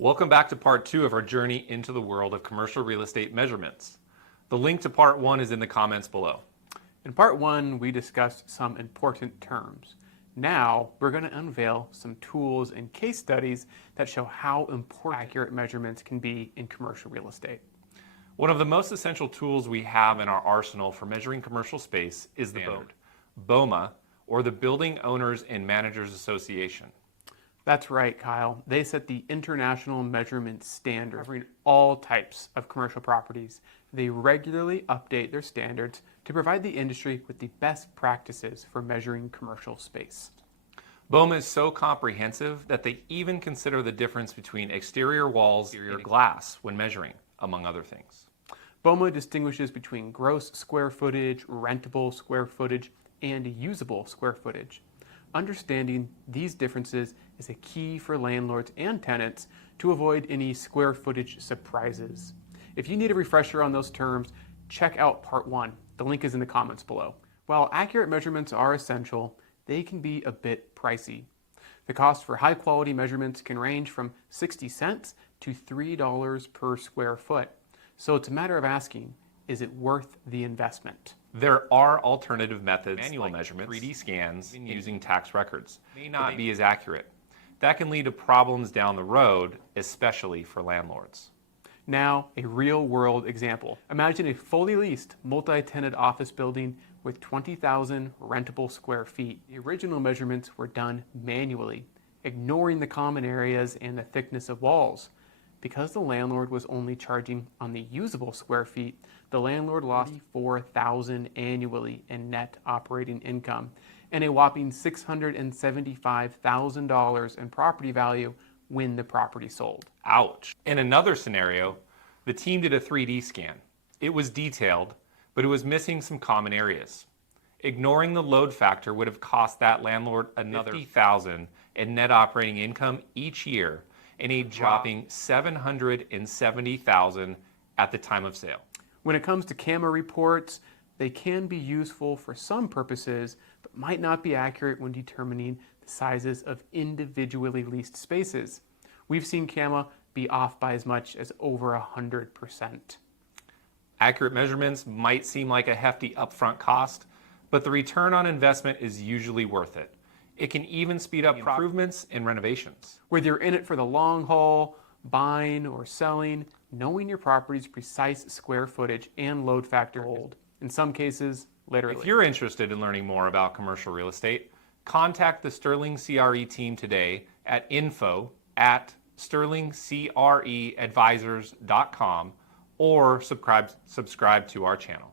Welcome back to part 2 of our journey into the world of commercial real estate measurements. The link to part 1 is in the comments below. In part 1, we discussed some important terms. Now, we're going to unveil some tools and case studies that show how important accurate measurements can be in commercial real estate. One of the most essential tools we have in our arsenal for measuring commercial space is the BOMA, or the Building Owners and Managers Association. That's right, Kyle. They set the international measurement standard covering all types of commercial properties. They regularly update their standards to provide the industry with the best practices for measuring commercial space. BOMA is so comprehensive that they even consider the difference between exterior walls and exterior glass when measuring, among other things. BOMA distinguishes between gross square footage, rentable square footage, and usable square footage. Understanding these differences is a key for landlords and tenants to avoid any square footage surprises. If you need a refresher on those terms, check out part 1. The link is in the comments below. While accurate measurements are essential, they can be a bit pricey. The cost for high quality measurements can range from 60 cents to $3 per square foot. So it's a matter of asking, is it worth the investment? There are alternative methods, manual measurements, 3D scans, and using tax records. May not be as accurate. That can lead to problems down the road, especially for landlords. Now, a real-world example. Imagine a fully leased, multi-tenant office building with 20,000 rentable square feet. The original measurements were done manually, ignoring the common areas and the thickness of walls. Because the landlord was only charging on the usable square feet, the landlord lost $4,000 annually in net operating income and a whopping $675,000 in property value when the property sold. Ouch. In another scenario, the team did a 3D scan. It was detailed, but it was missing some common areas. Ignoring the load factor would have cost that landlord another $50,000 in net operating income each year and a dropping $770,000 at the time of sale. When it comes to CAMA reports, they can be useful for some purposes, but might not be accurate when determining the sizes of individually leased spaces. We've seen CAMA be off by as much as over 100%. Accurate measurements might seem like a hefty upfront cost, but the return on investment is usually worth it. It can even speed up improvements and renovations. Whether you're in it for the long haul, buying or selling, knowing your property's precise square footage and load factor hold. In some cases, literally. If you're interested in learning more about commercial real estate, contact the Sterling CRE team today at info@sterlingcreadvisors.com or subscribe to our channel.